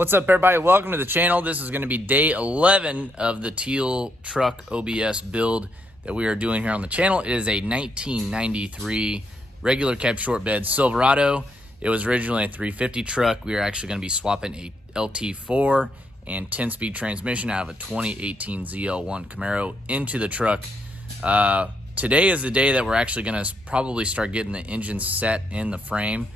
What's up, everybody? Welcome to the channel. This is going to be day 11 of the teal truck OBS build that we are doing here on the channel. It is a 1993 regular cab short bed Silverado. It was originally a 350 truck. We are actually going to be swapping a LT4 and 10-speed transmission out of a 2018 ZL1 Camaro into the truck. Today is the day that we're actually going to probably start getting the engine set in the frame.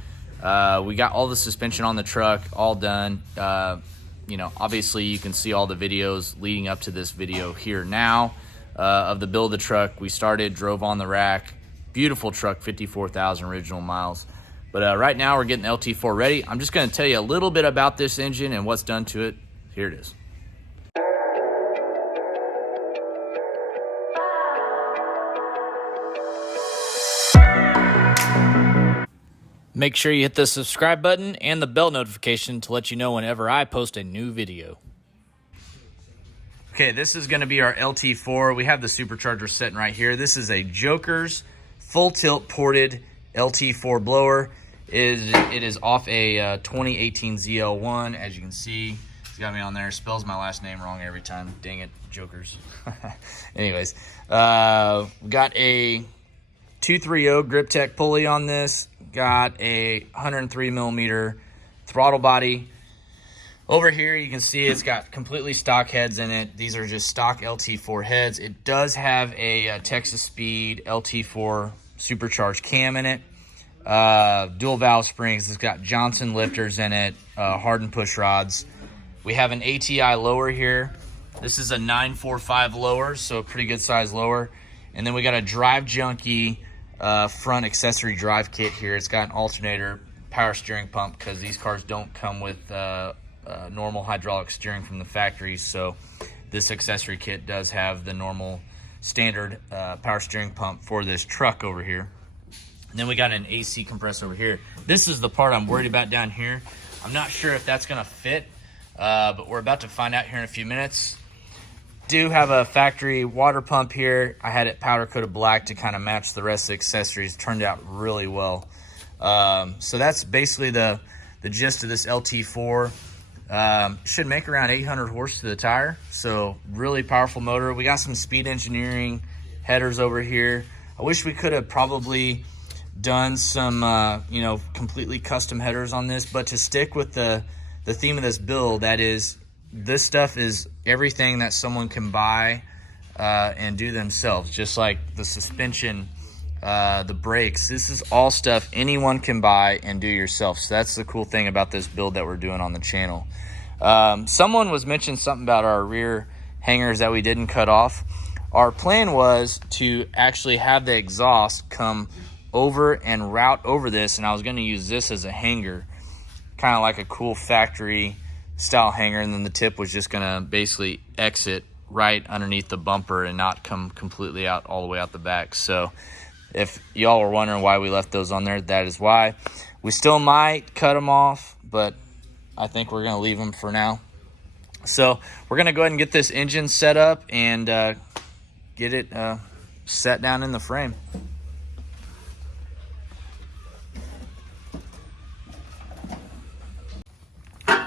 We got all the suspension on the truck, all done. Obviously you can see all the videos leading up to this video here now of the build of the truck. We started, drove on the rack. Beautiful truck, 54,000 original miles. But right now we're getting the LT4 ready. I'm just going to tell you a little bit about this engine and what's done to it. Here it is. Make sure you hit the subscribe button and the bell notification to let you know whenever I post a new video. Okay, this is going to be our LT4. We have the supercharger sitting right here. This is a Joker's full tilt ported LT4 blower. It is off a 2018 ZL1. As you can see, it's got me on there. Spells my last name wrong every time. Dang it, Jokers. Anyways, we got a 230 grip tech pulley on this. Got a 103 millimeter throttle body. Over here you can see it's got completely stock heads in it. These are just stock LT4 heads. It does have a Texas Speed LT4 supercharged cam in it. Dual valve springs. It's got Johnson lifters in it, hardened push rods. We have an ATI lower here. This is a 945 lower, so a pretty good size lower. And then we got a Drive Junkie front accessory drive kit here. It's got an alternator, power steering pump, because these cars don't come with normal hydraulic steering from the factories, so this accessory kit does have the normal standard power steering pump for this truck over here. And then we got an AC compressor over here. This is the part I'm worried about down here. I'm not sure if that's gonna fit, but we're about to find out here in a few minutes. Do have a factory water pump here. I had it powder coated black to kind of match the rest of the accessories. Turned out really well. So that's basically the gist of this LT4. Should make around 800 horse to the tire. So really powerful motor. We got some Speed Engineering headers over here. I wish we could have probably done some, completely custom headers on this, but to stick with the theme of this build, that is, this stuff is everything that someone can buy and do themselves, just like the suspension, the brakes. This is all stuff anyone can buy and do yourself. So that's the cool thing about this build that we're doing on the channel. Someone was mentioning something about our rear hangers that we didn't cut off. Our plan was to actually have the exhaust come over and route over this, and I was going to use this as a hanger, kind of like a cool factory style hanger, and then the tip was just gonna basically exit right underneath the bumper and not come completely out all the way out the back. So if y'all were wondering why we left those on there, that is why. We still might cut them off, but I think we're gonna leave them for now. So we're gonna go ahead and get this engine set up and get it set down in the frame.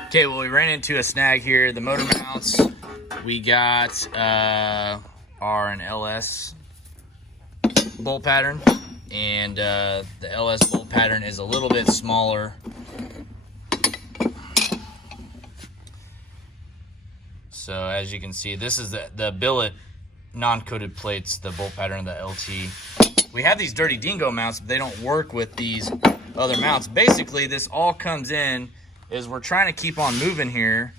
Okay, well, we ran into a snag here. The motor mounts, we got are an LS bolt pattern, and the LS bolt pattern is a little bit smaller. So as you can see, this is the billet non-coated plates, the bolt pattern of the LT. We have these dirty dingo mounts, but they don't work with these other mounts. Basically, this all comes in is we're trying to keep on moving here,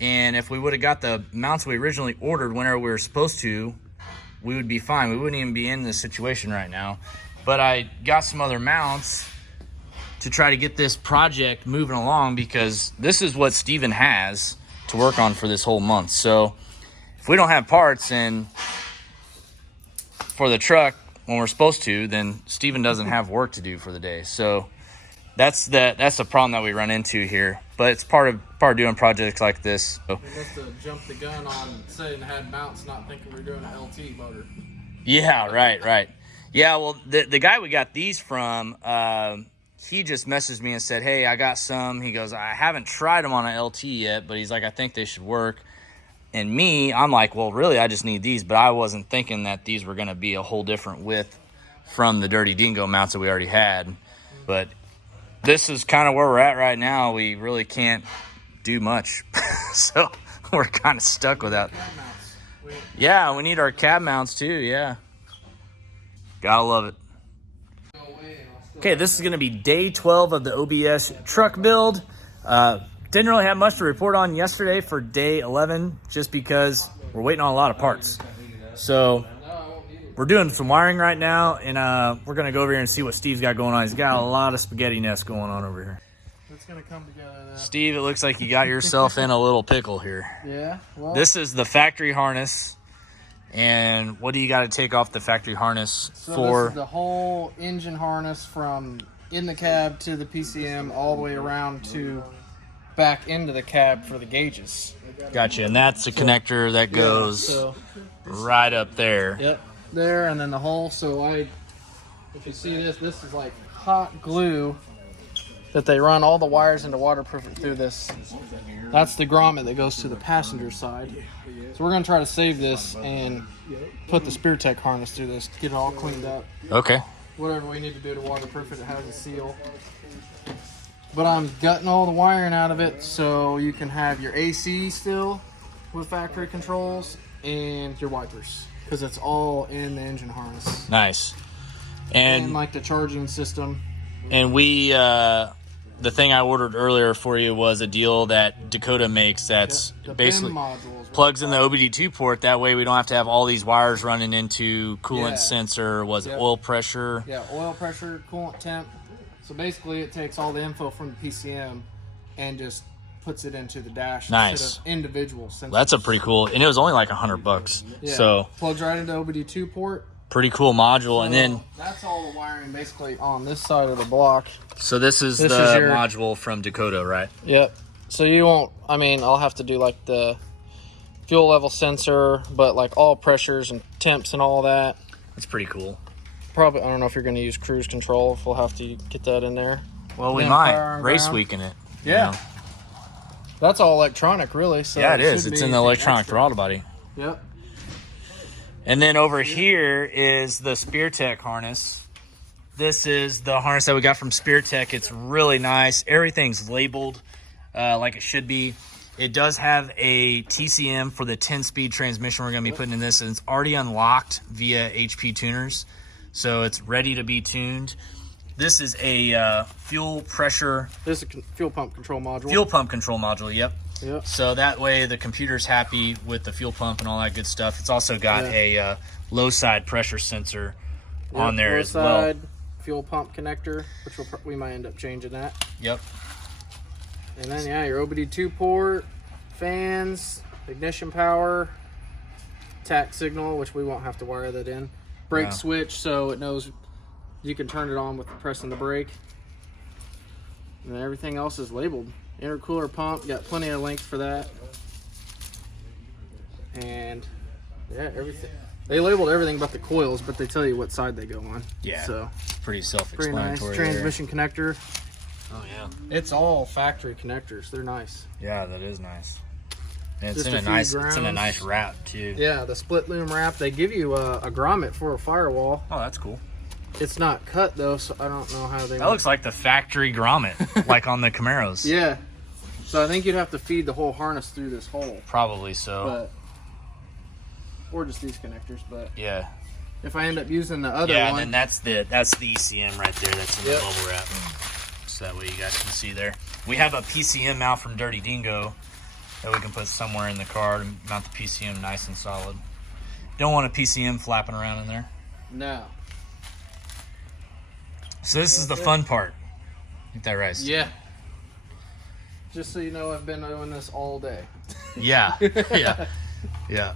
and if we would have got the mounts we originally ordered whenever we were supposed to, we would be fine. We wouldn't even be in this situation right now. But I got some other mounts to try to get this project moving along, because this is what Steven has to work on for this whole month. So if we don't have parts and for the truck when we're supposed to, then Steven doesn't have work to do for the day. So that's the problem that we run into here, but it's part of doing projects like this. So, we must have jumped the gun on saying had mounts, not thinking we were doing an LT motor. Yeah, right. Yeah, well, the guy we got these from, he just messaged me and said, hey, I got some. He goes, I haven't tried them on an LT yet, but he's like, I think they should work. And me, I'm like, well, really, I just need these. But I wasn't thinking that these were going to be a whole different width from the Dirty Dingo mounts that we already had. But this is kind of where we're at right now. We really can't do much. So we're kind of stuck without. Yeah, we need our cab mounts too, yeah. Gotta love it. Okay, this is going to be day 12 of the OBS truck build. Didn't really have much to report on yesterday for day 11, just because we're waiting on a lot of parts. So we're doing some wiring right now, and we're going to go over here and see what Steve's got going on. He's got a lot of spaghetti nests going on over here. It's going to come together now. Steve, it looks like you got yourself in a little pickle here. Yeah, well. This is the factory harness. And what do you got to take off the factory harness for? This is the whole engine harness from in the cab to the PCM all the way around to back into the cab for the gauges. Gotcha. And that's a connector that goes right up there. Yep. There, and then the hole. So if you see this is like hot glue that they run all the wires into waterproofing through this. That's the grommet that goes to the passenger side. So we're going to try to save this and put the Spear Tech harness through this to get it all cleaned up. Okay. Whatever we need to do to waterproof it, it has a seal. But I'm gutting all the wiring out of it so you can have your AC still with factory controls and your wipers, because it's all in the engine harness. Nice. And like the charging system. And we... the thing I ordered earlier for you was a deal that Dakota makes that's basically plugs in the OBD2 port. That way we don't have to have all these wires running into coolant sensor, oil pressure. Yeah, oil pressure, coolant temp. So basically it takes all the info from the PCM and just puts it into the dash instead of individual sensors. That's a pretty cool, and it was only like $100. Yeah. So plugs right into OBD2 port. Pretty cool module. So and then that's all the wiring basically on this side of the block. So this is the module from Dakota, right? Yep. So you won't, I'll have to do like the fuel level sensor, but like all pressures and temps and all that. That's pretty cool. Probably, I don't know if you're going to use cruise control, if we'll have to get that in there. Well, we might. Race week in it. Yeah. You know? That's all electronic, really. So yeah, it is. It's in the electronic throttle body. Yep. And then over here is the Spear Tech harness. This is the harness that we got from Spear Tech. It's really nice. Everything's labeled like it should be. It does have a TCM for the 10-speed transmission we're going to be putting in this, and it's already unlocked via HP tuners. So it's ready to be tuned. This is a fuel pressure... This is a fuel pump control module. Fuel pump control module, yep. Yep. So that way the computer's happy with the fuel pump and all that good stuff. It's also got a low side pressure sensor on there as well. Low side fuel pump connector, which we might end up changing that. Yep. And then your OBD2 port, fans, ignition power, tact signal, which we won't have to wire that in. Brake switch, so it knows you can turn it on with pressing the brake. And then everything else is labeled. Intercooler pump, got plenty of length for that. And everything. They labeled everything but the coils, but they tell you what side they go on. Yeah. So pretty Pretty self-explanatory. nice. Transmission connector. Oh yeah. It's all factory connectors. They're nice. Yeah, that is nice. And it's Just in a nice wrap too. Yeah, the split loom wrap. They give you a grommet for a firewall. Oh, that's cool. It's not cut though, so I don't know how they. That looks like the factory grommet, like on the Camaros. Yeah. So I think you'd have to feed the whole harness through this hole. Probably so. Or just these connectors, but yeah. If I end up using the other one, and then that's the ECM right there. That's in the bubble wrap. So that way you guys can see there. We have a PCM mount from Dirty Dingo that we can put somewhere in the car to mount the PCM nice and solid. Don't want a PCM flapping around in there. No. So this is the fun part. Get that right? Yeah. Just so you know, I've been doing this all day. Yeah. Yeah.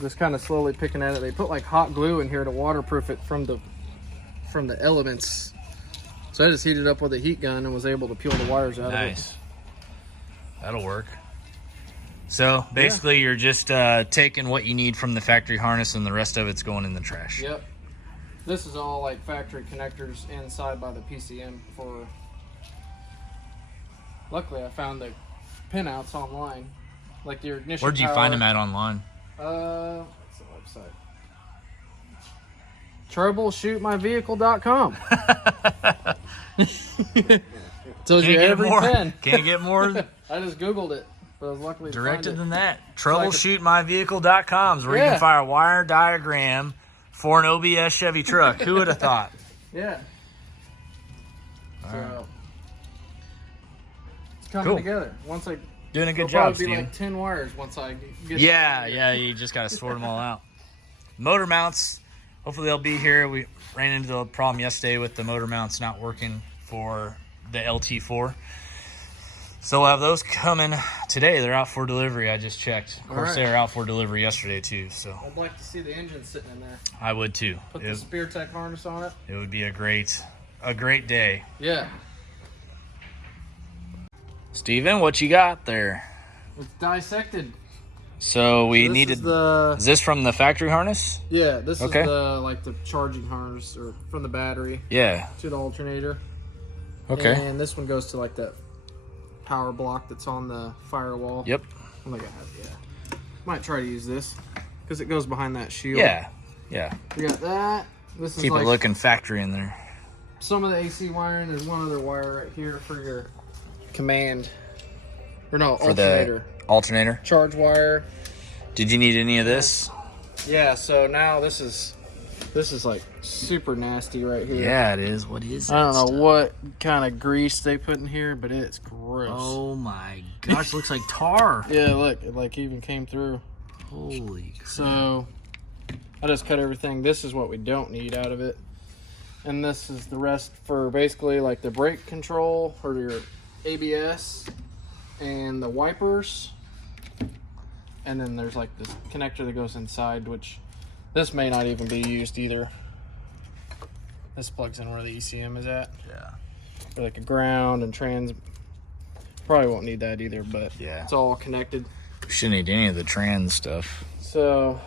Just kind of slowly picking at it. They put like hot glue in here to waterproof it from the elements. So I just heated up with a heat gun and was able to peel the wires out of it. Nice. That'll work. So basically you're just taking what you need from the factory harness and the rest of it's going in the trash. Yep. This is all like factory connectors inside by the PCM for. Luckily, I found the pinouts online, like the ignition. Where'd you find them at online? What's the website? Troubleshootmyvehicle.com. Tells you every pin. Can't get more I just Googled it, but I was luckily directed than that. Troubleshootmyvehicle.com is where you can find a wire diagram for an OBS Chevy truck. Who would have thought? Yeah. All So right. it's coming together. Once I doing a good it'll job, probably be Steve. like 10 wires once I get. Yeah. You just got to sort them all out. Motor mounts. Hopefully they'll be here. We ran into the problem yesterday with the motor mounts not working for the LT4. So we'll have those coming today. They're out for delivery. I just checked. Of course, they were out for delivery yesterday too. So I'd like to see the engine sitting in there. I would too. Put the Spear Tech harness on it. It would be a great day. Yeah. Steven, what you got there? It's dissected. So we This needed. is Is this from the factory harness? Yeah, this Okay. is the charging harness or from the battery Yeah. to the alternator. Okay. And this one goes to like that power block that's on the firewall. Yep. I'm like, yeah. Might try to use this because it goes behind that shield. Yeah. We got that. This is Keep like it looking factory in there. some of the AC wiring. There's one other wire right here for your command. Or no, For alternator. the alternator. Charge wire. Did you need any of this? Yeah, so now this is like super nasty right here. Yeah, it is. What is it? I don't know what kind of grease they put in here, but it's gross. Oh my gosh, looks like tar. Yeah, look, it like even came through. Holy crap. So I just cut everything. This is what we don't need out of it. And this is the rest for basically like the brake control or your ABS and the wipers. And then there's like this connector that goes inside, which this may not even be used either. This plugs in where the ECM is at. Yeah. For like a ground and trans. Probably won't need that either, but Yeah. it's all connected. Shouldn't need any of the trans stuff. So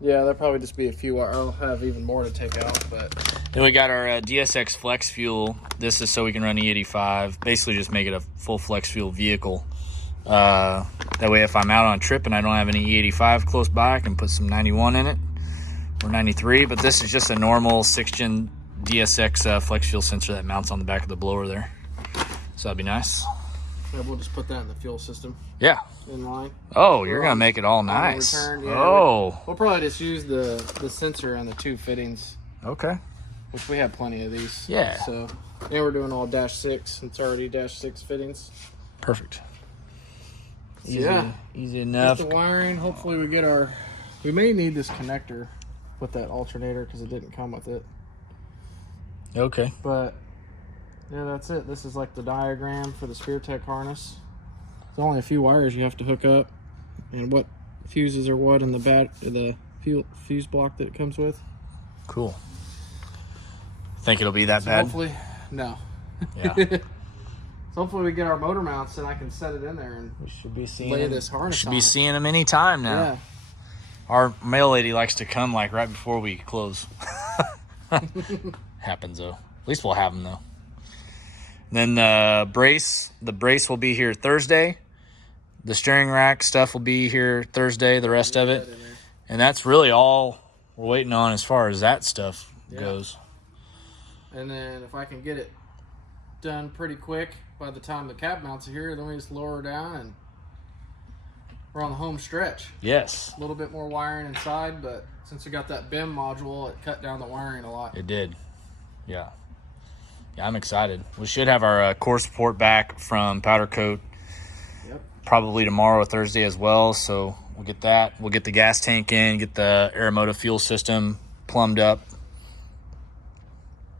yeah, there'll probably just be a few. I'll have even more to take out, but Then we got our DSX Flex Fuel. This is so we can run E85. Basically just make it a full Flex Fuel vehicle. That way if I'm out on a trip and I don't have any E85 close by, I can put some 91 in it. Or 93. But this is just a normal 6th-gen DSX Flex Fuel sensor that mounts on the back of the blower there. So that'd be nice. yeah, we'll just put that in the fuel system Yeah. in line. Oh, you're going to make it all nice. Return, yeah, Oh. We'll probably just use the sensor and the two fittings, Okay. which we have plenty of these. Yeah. So, and we're doing all -6. It's already -6 fittings. Perfect. Easy, Yeah. Easy With enough. the wiring, hopefully we get our. We may need this connector with that alternator because it didn't come with it. Okay. But yeah, that's it. This is like the diagram for the Spear Tech harness. There's only a few wires you have to hook up, and what fuses are what in the fuse block that it comes with. Cool. Think it'll be that So bad? hopefully, no. Yeah. So hopefully we get our motor mounts and I can set it in there and We should be seeing lay him. this harness Should on be it. seeing them anytime now. Yeah. Our mail lady likes to come like right before we close. Happens though. At least we'll have them though. Then the brace will be here Thursday. The steering rack stuff will be here Thursday, the rest of it. And that's really all we're waiting on as far as that stuff goes. And then if I can get it done pretty quick by the time the cab mounts are here, then we just lower down and we're on the home stretch. Yes, A little bit more wiring inside, but since we got that BIM module, it cut down the wiring a lot. it did. Yeah. Yeah, I'm excited. We should have our core support back from Powder Coat Yep. probably tomorrow or Thursday as well. So we'll get that. We'll get the gas tank in, get the Aeromotive fuel system plumbed up.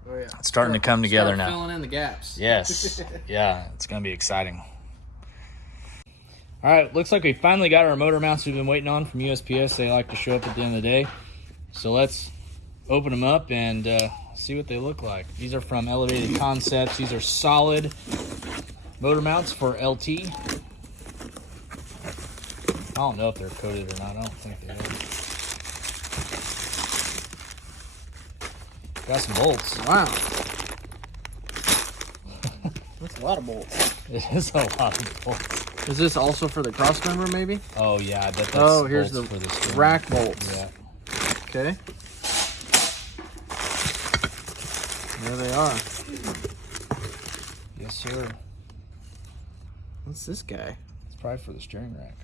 Oh, yeah. It's starting to come together now. Filling in the gaps. Yes. Yeah, it's going to be exciting. All right, looks like we finally got our motor mounts we've been waiting on from USPS. They like to show up at the end of the day. So let's open them up and see what they look like. These are from Elevated Concepts. These are solid motor mounts for LT. I don't know if they're coated or not. I don't think they are. Got some bolts. Wow. That's a lot of bolts. It is a lot of bolts. Is this also for the cross member, maybe? Oh, yeah. I bet that's here's bolts the for the steering. rack bolts. Yeah. Okay. There they are. Yes, sir. What's this guy? It's probably for the steering rack.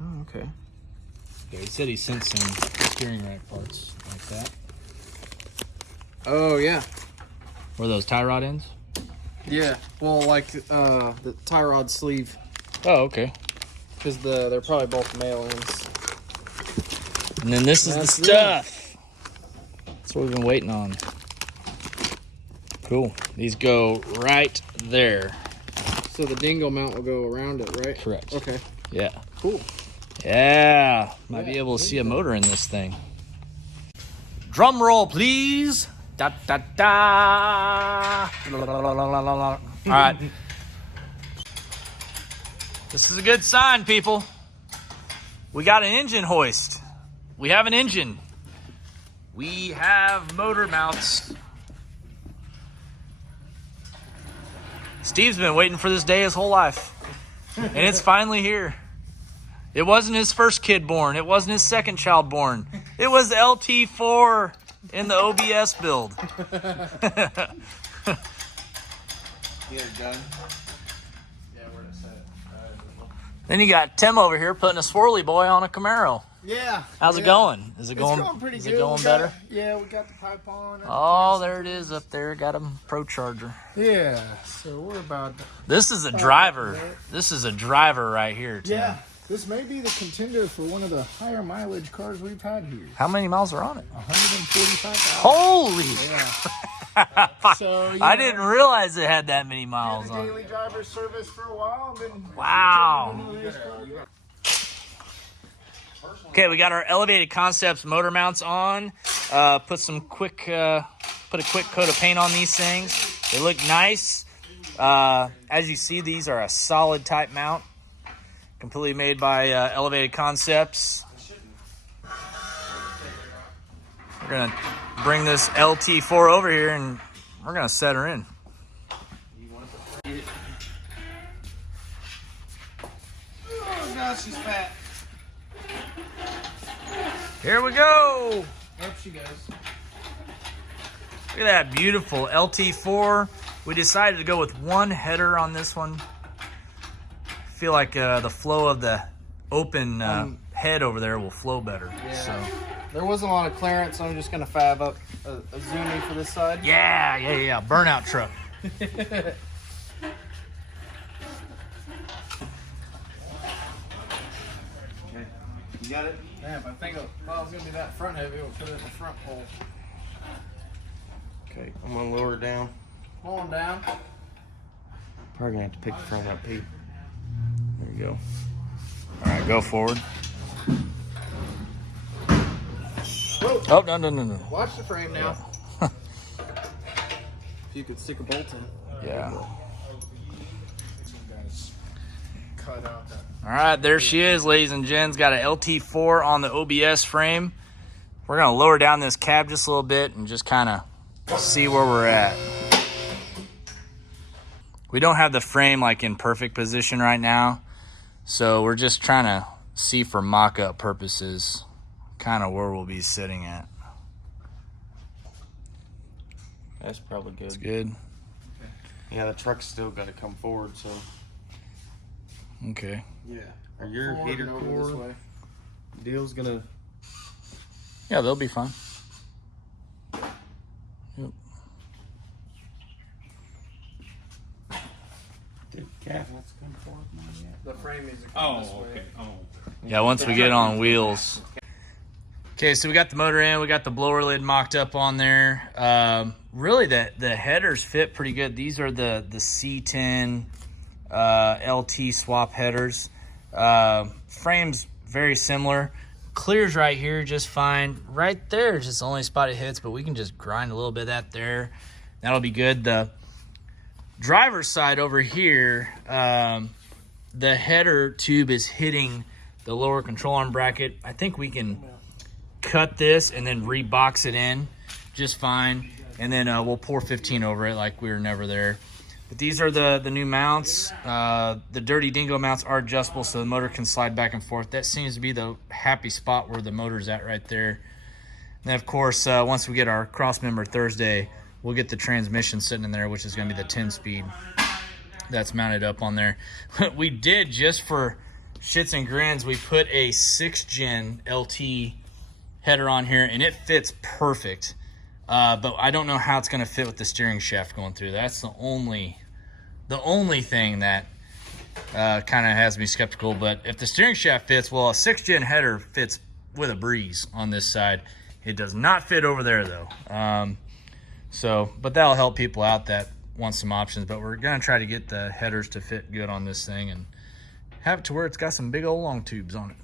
Oh, okay. Yeah, he said he sent some steering rack parts like that. Oh, yeah. Or those tie rod ends? Yeah. Well, like the tie rod sleeve. Oh, okay. Because they're probably both male ends. And then this is the stuff. That's what we've been waiting on. Cool. These go right there. So the dingle mount will go around it, right? Correct. Okay. Yeah. Cool. Yeah. Might be able to see a motor in this thing. Drum roll, please. Da da da. All right. This is a good sign, people. We got an engine hoist. We have an engine. We have motor mounts. Steve's been waiting for this day his whole life. And it's finally here. It wasn't his first kid born. It wasn't his second child born. It was LT4 in the OBS build. You got it done? Yeah, where to set it. Then you got Tim over here putting a swirly boy on a Camaro. Yeah. How's it going? Is it It's going, pretty is good. it going better? Yeah, we got the pipe on. Oh, there it is up there. Got a Pro Charger. Yeah, so we're about to... This is a driver. This is a driver right here, Tim. Yeah, this may be the contender for one of the higher mileage cars we've had here. How many miles are on it? 145,000. Holy! Yeah. So, I didn't realize it had that many miles the on it. daily driver service for a while. Then Wow. Okay, we got our Elevated Concepts motor mounts on. Put a quick coat of paint on these things. They look nice. As you see, these are a solid type mount, completely made by Elevated Concepts. We're gonna bring this LT4 over here and we're gonna set her in. Oh, now she's fat. Here we go. Up she goes. Look at that beautiful LT4. We decided to go with one header on this one. I feel like the flow of the open head over there will flow better. Yeah. So There wasn't a lot of clearance, so I'm just going to fab up a Zuni for this side. yeah. Burnout truck. You got it? Damn, I think if I was going to be that front heavy, we'll put it in the front hole. Okay, I'm gonna lower it down. Pull them down. Probably gonna have to pick the front up, Pete. There you go. All right, go forward. Whoa. Oh, no. Watch the frame now. If you could stick a bolt in. Yeah. Cut out that. All right, there she is, ladies and gents. Got an LT4 on the OBS frame. We're going to lower down this cab just a little bit and just kind of see where we're at. We don't have the frame like in perfect position right now, so we're just trying to see for mock-up purposes kind of where we'll be sitting at. That's probably good. It's good. Yeah, the truck's still got to come forward, so. Okay. Yeah. Are your Forward heater and over this core way. deal's gonna? Yeah, they'll be fine. Yep. Dude, Gav, that's come forward now yet? The frame needs to come this way. Yeah, once we get on wheels. Okay, so we got the motor in, we got the blower lid mocked up on there. Really, the headers fit pretty good. These are the C10 LT swap headers. Frame's very similar. Clears right here just fine. Right there is just the only spot it hits, but we can just grind a little bit of that there. That'll be good. The driver's side over here, the header tube is hitting the lower control arm bracket. I think we can cut this and then rebox it in just fine. and then we'll pour 15 over it like we were never there. But these are the new mounts. The Dirty Dingo mounts are adjustable, so the motor can slide back and forth. That seems to be the happy spot where the motor's at right there. And then, of course, once we get our cross member Thursday, we'll get the transmission sitting in there, which is going to be the 10-speed that's mounted up on there. We did, just for shits and grins, we put a 6-gen LT header on here, and it fits perfect. But I don't know how it's going to fit with the steering shaft going through. That's the only thing that kind of has me skeptical. But if the steering shaft fits, well, a 6-gen header fits with a breeze on this side. It does not fit over there, though. But that'll help people out that want some options. But we're going to try to get the headers to fit good on this thing and have it to where it's got some big old long tubes on it.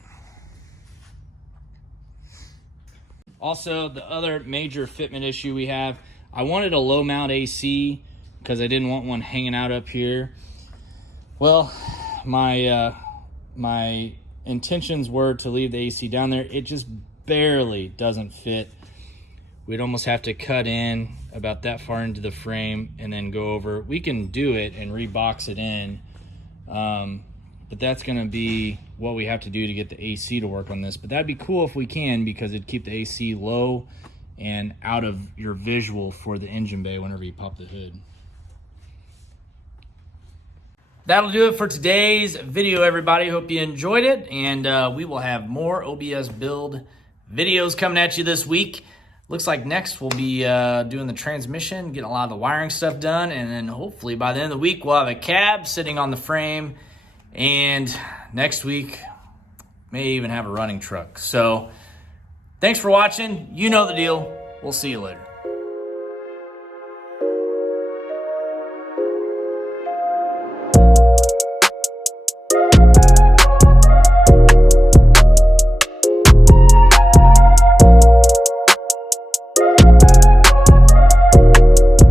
Also, the other major fitment issue we have, I wanted a low mount AC because I didn't want one hanging out up here. Well, my intentions were to leave the AC down there. It just barely doesn't fit. We'd almost have to cut in about that far into the frame and then go over. We can do it and rebox it in, but that's going to be what we have to do to get the AC to work on this. But that'd be cool if we can, because it'd keep the AC low and out of your visual for the engine bay whenever you pop the hood. That'll do it for today's video, everybody. Hope you enjoyed it, and we will have more OBS build videos coming at you this week. Looks like next we'll be doing the transmission, getting a lot of the wiring stuff done, and then hopefully by the end of the week we'll have a cab sitting on the frame, and next week may even have a running truck. So thanks for watching. You know the deal. We'll see you later.